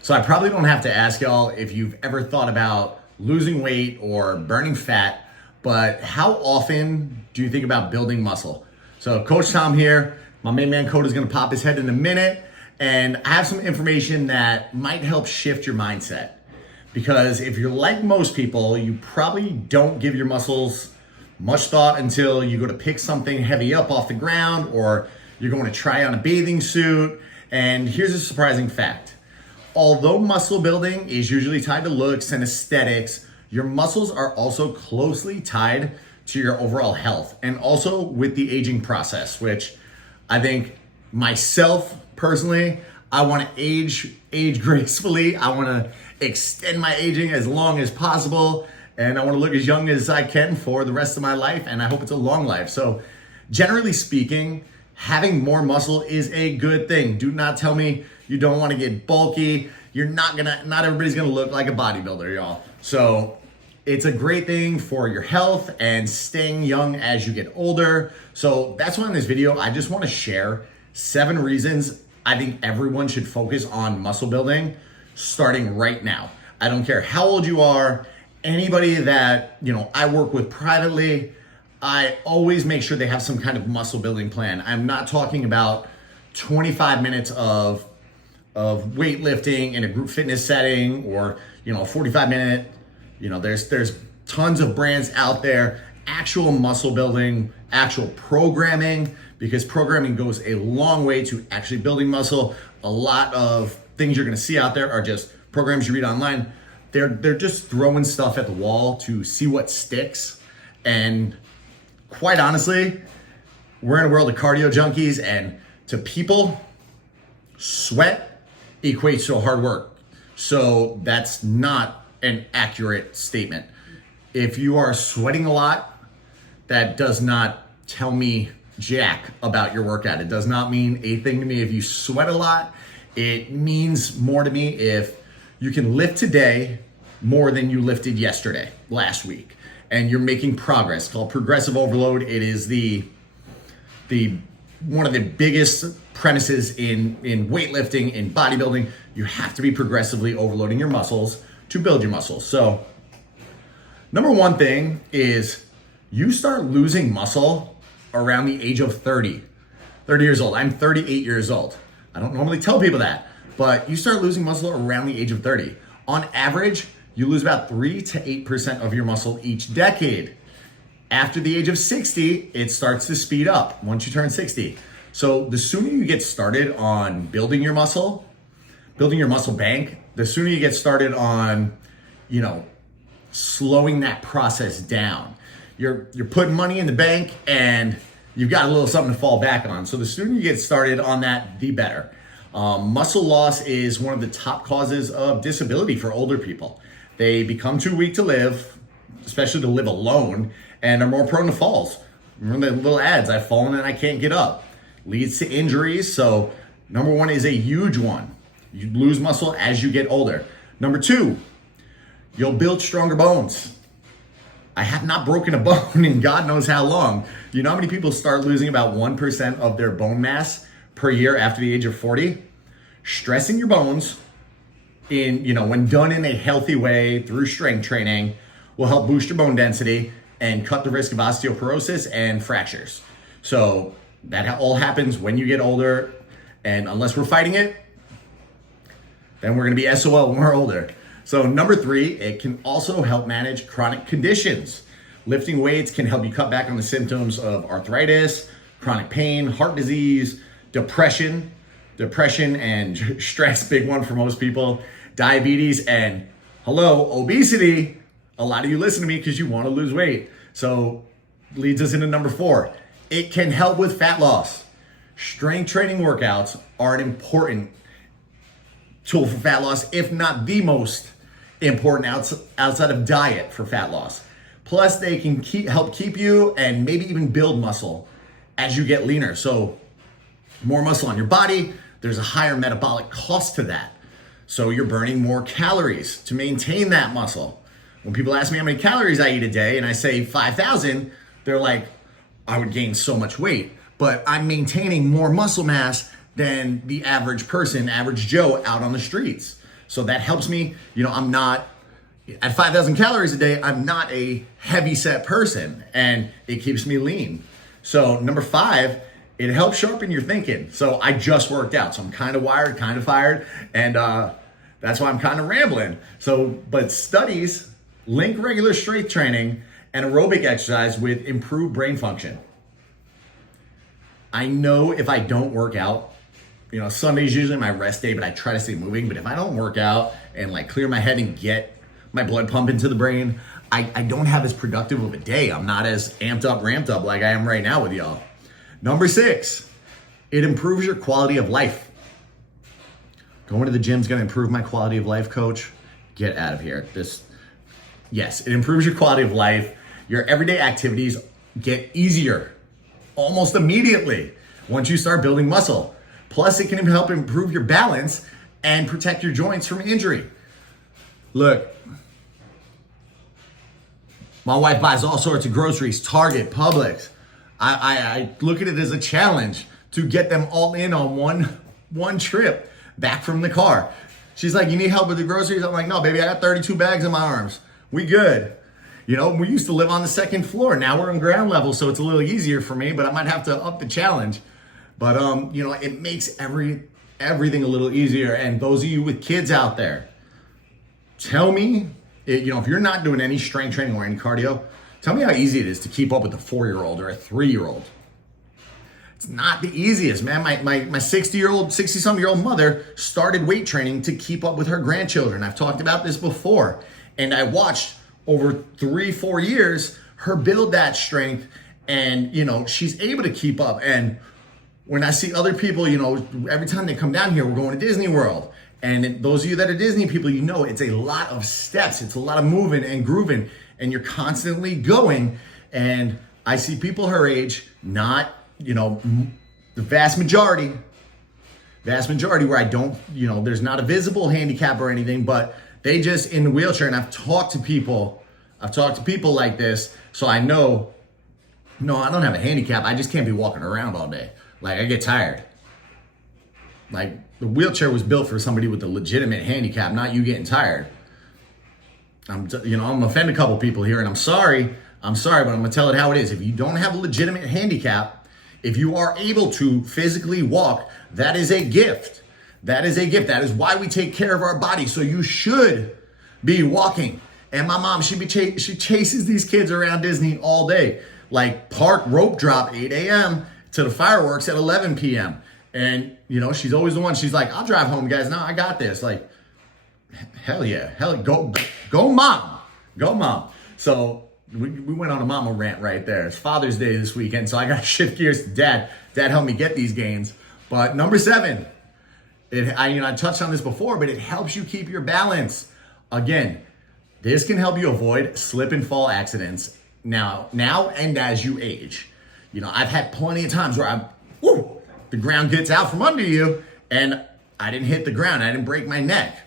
So I probably don't have to ask y'all if you've ever thought about losing weight or burning fat, but how often do you think about building muscle? So Coach Tom here, my main man Code is gonna pop his head in a minute, and I have some information that might help shift your mindset. Because if you're like most people, you probably don't give your muscles much thought until you go to pick something heavy up off the ground, or you're going to try on a bathing suit. And here's a surprising fact. Although muscle building is usually tied to looks and aesthetics, your muscles are also closely tied to your overall health and also with the aging process, which I think myself personally, I want to age gracefully. I want to extend my aging as long as possible. And I want to look as young as I can for the rest of my life. And I hope it's a long life. So generally speaking, having more muscle is a good thing. Do not tell me you don't want to get bulky. Not everybody's gonna look like a bodybuilder, y'all. So it's a great thing for your health and staying young as you get older. So that's why in this video, I just want to share 7 reasons I think everyone should focus on muscle building starting right now. I don't care how old you are, anybody that, I work with privately, I always make sure they have some kind of muscle building plan. I'm not talking about 25 minutes of weightlifting in a group fitness setting or, a 45 minute, there's tons of brands out there, actual muscle building, actual programming, because programming goes a long way to actually building muscle. A lot of things you're gonna see out there are just programs you read online. They're just throwing stuff at the wall to see what sticks. And quite honestly, we're in a world of cardio junkies, and to people, sweat equates to hard work. So that's not an accurate statement. If you are sweating a lot, that does not tell me jack about your workout. It does not mean a thing to me. If you sweat a lot, it means more to me if you can lift today more than you lifted yesterday, last week, and you're making progress. It's called progressive overload. It is the one of the biggest premises in weightlifting, in bodybuilding. You have to be progressively overloading your muscles to build your muscles. So number one thing is you start losing muscle around the age of 30 years old. I'm 38 years old. I don't normally tell people that, but you start losing muscle around the age of 30. On average, you lose about 3 to 8% of your muscle each decade. After the age of 60, it starts to speed up once you turn 60. So the sooner you get started on building your muscle bank, the sooner you get started on, slowing that process down. You're putting money in the bank and you've got a little something to fall back on. So the sooner you get started on that, the better. Muscle loss is one of the top causes of disability for older people. They become too weak to live, especially to live alone, and are more prone to falls. Remember the little ads, I've fallen and I can't get up. Leads to injuries. So number one is a huge one. You lose muscle as you get older. Number 2, you'll build stronger bones. I have not broken a bone in God knows how long. You know how many people start losing about 1% of their bone mass per year after the age of 40? Stressing your bones when done in a healthy way through strength training will help boost your bone density and cut the risk of osteoporosis and fractures. So that all happens when you get older, and unless we're fighting it, then we're gonna be SOL when we're older. So number 3, it can also help manage chronic conditions. Lifting weights can help you cut back on the symptoms of arthritis, chronic pain, heart disease, depression and stress, big one for most people, diabetes, and obesity. A lot of you listen to me because you want to lose weight. So leads us into number 4. It can help with fat loss. Strength training workouts are an important tool for fat loss, if not the most important outside of diet for fat loss. Plus, they can help keep you and maybe even build muscle as you get leaner. So more muscle on your body, there's a higher metabolic cost to that. So you're burning more calories to maintain that muscle. When people ask me how many calories I eat a day and I say 5,000, they're like, I would gain so much weight, but I'm maintaining more muscle mass than the average person, average Joe out on the streets. So that helps me, I'm not, at 5,000 calories a day, I'm not a heavy set person, and it keeps me lean. So number 5, it helps sharpen your thinking. So I just worked out, so I'm kind of wired, kind of fired, and that's why I'm kind of rambling. But studies link regular strength training and aerobic exercise with improved brain function. I know if I don't work out, Sunday's usually my rest day, but I try to stay moving. But if I don't work out and like clear my head and get my blood pump into the brain, I don't have as productive of a day. I'm not as amped up, ramped up like I am right now with y'all. Number 6, it improves your quality of life. Going to the gym's gonna improve my quality of life, coach. Get out of here. Yes, it improves your quality of life. Your everyday activities get easier almost immediately once you start building muscle. Plus, it can help improve your balance and protect your joints from injury. Look, my wife buys all sorts of groceries, Target, Publix. I look at it as a challenge to get them all in on one trip back from the car. She's like, you need help with the groceries? I'm like, no, baby, I got 32 bags in my arms. We good. We used to live on the 2nd floor. Now we're on ground level, so it's a little easier for me, but I might have to up the challenge. But, it makes everything a little easier. And those of you with kids out there, tell me, if you're not doing any strength training or any cardio, tell me how easy it is to keep up with a 4-year-old or a 3-year-old. It's not the easiest, man. My 60-something-year-old mother started weight training to keep up with her grandchildren. I've talked about this before. And I watched over 3-4 years her build that strength, and she's able to keep up. And when I see other people, every time they come down here, we're going to Disney World. And those of you that are Disney people, it's a lot of steps. It's a lot of moving and grooving, and you're constantly going. And I see people her age, not, the vast majority where I don't, there's not a visible handicap or anything, but they just in the wheelchair. And I've talked to people like this, so I know, no, I don't have a handicap. I just can't be walking around all day. Like, I get tired. Like, the wheelchair was built for somebody with a legitimate handicap, not you getting tired. I'm gonna offend a couple people here, and I'm sorry, but I'm gonna tell it how it is. If you don't have a legitimate handicap, if you are able to physically walk, that is a gift. That is a gift. That is why we take care of our body. So you should be walking. And my mom, she chases these kids around Disney all day. Like, park rope drop 8 a.m. to the fireworks at 11 p.m. And, she's always the one. She's like, I'll drive home, guys. No, I got this. Like, hell yeah. Go mom. Go mom. So we went on a mama rant right there. It's Father's Day this weekend, so I got to shift gears to Dad. Dad helped me get these gains. But number 7, I touched on this before, but it helps you keep your balance. Again, this can help you avoid slip and fall accidents now and as you age. I've had plenty of times where the ground gets out from under you and I didn't hit the ground. I didn't break my neck.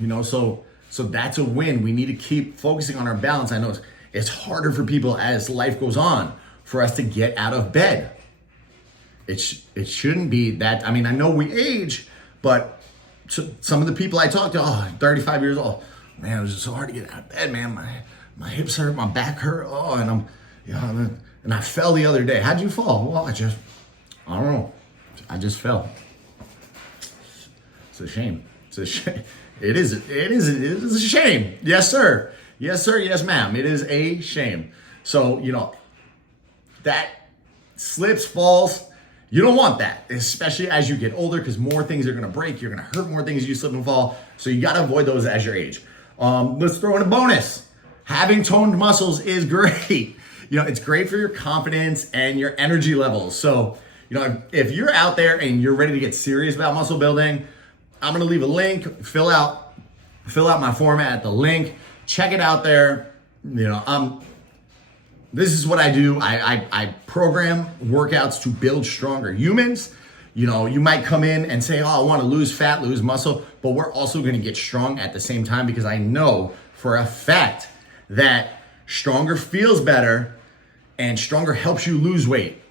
So that's a win. We need to keep focusing on our balance. I know it's harder for people as life goes on for us to get out of bed. It shouldn't be that. I know we age, but some of the people I talk to, 35 years old, man, it was just so hard to get out of bed, man. My hips hurt, my back hurt. And I fell the other day. How'd you fall? Well, I don't know. I just fell. It's a shame. It's a shame. It is a shame. Yes, sir. Yes, sir. Yes, ma'am. It is a shame. So, that slips, falls, you don't want that, especially as you get older, because more things are going to break. You're going to hurt more things as you slip and fall. So you got to avoid those as your age. Let's throw in a bonus. Having toned muscles is great. It's great for your confidence and your energy levels. So, if you're out there and you're ready to get serious about muscle building, I'm going to leave a link. Fill out my format at the link. Check it out there. This is what I do. I program workouts to build stronger humans. You might come in and say, I want to lose fat, lose muscle, but we're also going to get strong at the same time, because I know for a fact that stronger feels better and stronger helps you lose weight.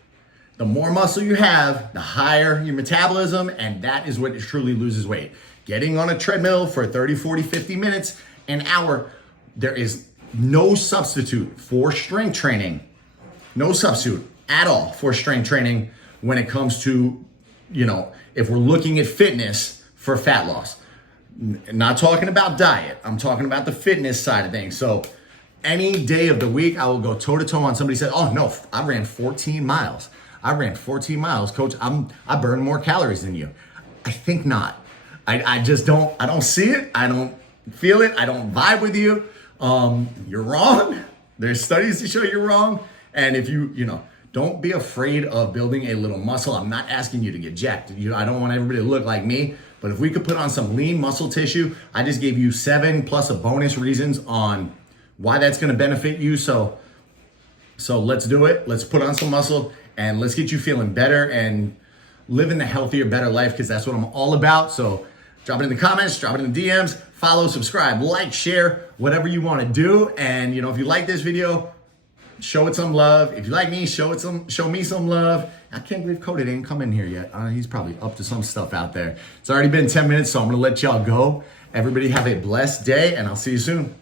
The more muscle you have, the higher your metabolism, and that is what truly loses weight. Getting on a treadmill for 30, 40, 50 minutes, an hour, there is no substitute for strength training. No substitute at all for strength training when it comes to, if we're looking at fitness for fat loss. Not talking about diet. I'm talking about the fitness side of things. So any day of the week, I will go toe to toe on somebody said, oh no, I ran 14 miles. I ran 14 miles, coach. I burned more calories than you. I think not. I just don't, I don't see it. I don't feel it. I don't vibe with you. You're wrong. There's studies to show you're wrong. And if don't be afraid of building a little muscle. I'm not asking you to get jacked. I don't want everybody to look like me, but if we could put on some lean muscle tissue, I just gave you 7 plus a bonus reasons on why that's going to benefit you. So let's do it. Let's put on some muscle and let's get you feeling better and living the healthier, better life, because that's what I'm all about. So drop it in the comments, drop it in the DMs, follow, subscribe, like, share, whatever you want to do. And if you like this video, show it some love. If you like me, show me some love. I can't believe Cody didn't come in here yet. He's probably up to some stuff out there. It's already been 10 minutes, so I'm gonna let y'all go. Everybody have a blessed day, and I'll see you soon.